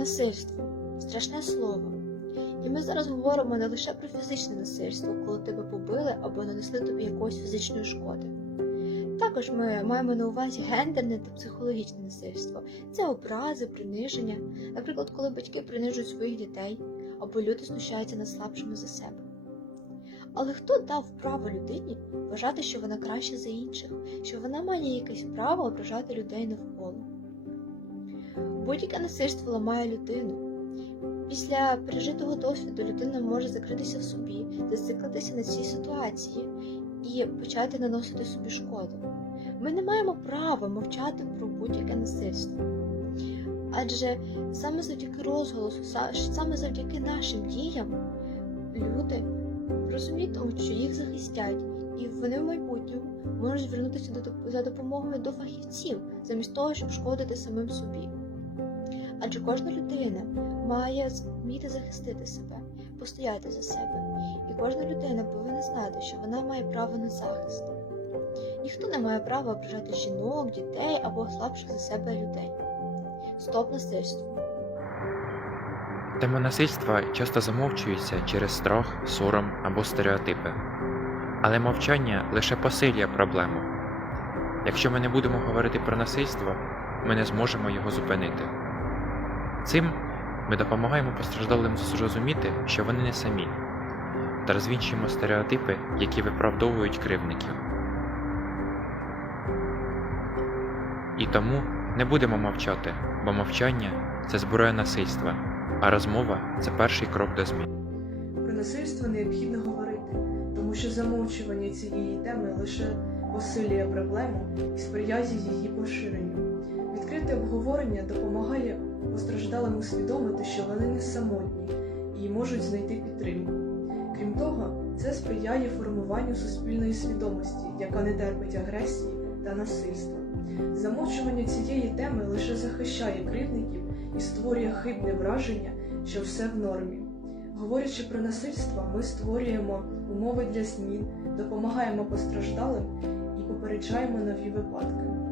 Насильство страшне слово. І ми зараз говоримо не лише про фізичне насильство, коли тебе побили або нанесли тобі якоїсь фізичної шкоди. Також ми маємо на увазі гендерне та психологічне насильство. Це образи, приниження, наприклад, коли батьки принижують своїх дітей або люди знущаються над слабшими за себе. Але хто дав право людині вважати, що вона краще за інших, що вона має якесь право ображати людей навколо? Будь-яке насильство ламає людину. Після пережитого досвіду людина може закритися в собі, зациклитися на цій ситуації і почати наносити собі шкоду. Ми не маємо права мовчати про будь-яке насильство. Адже саме завдяки розголосу, саме завдяки нашим діям люди розуміють, що їх захистять, і вони в майбутньому можуть звернутися за допомогою до фахівців, замість того, щоб шкодити самим собі. Адже кожна людина має вміти захистити себе, постояти за себе. І кожна людина повинна знати, що вона має право на захист. Ніхто не має права ображати жінок, дітей або слабших за себе людей. Стоп насильству. Тема насильства часто замовчується через страх, сором або стереотипи. Але мовчання лише посилює проблему. Якщо ми не будемо говорити про насильство, ми не зможемо його зупинити. Цим ми допомагаємо постраждалим зрозуміти, що вони не самі, та розвінчуємо стереотипи, які виправдовують кривдників. І тому не будемо мовчати, бо мовчання це зброя насильства, а розмова це перший крок до змін. Про насильство необхідно говорити, тому що замовчування цієї теми лише посилює проблему і сприяє її поширенню. Відкрите обговорення допомагає постраждалим усвідомити, що вони не самотні і можуть знайти підтримку. Крім того, це сприяє формуванню суспільної свідомості, яка не терпить агресії та насильства. Замовчування цієї теми лише захищає кривдників і створює хибне враження, що все в нормі. Говорячи про насильство, ми створюємо умови для змін, допомагаємо постраждалим і попереджаємо нові випадки.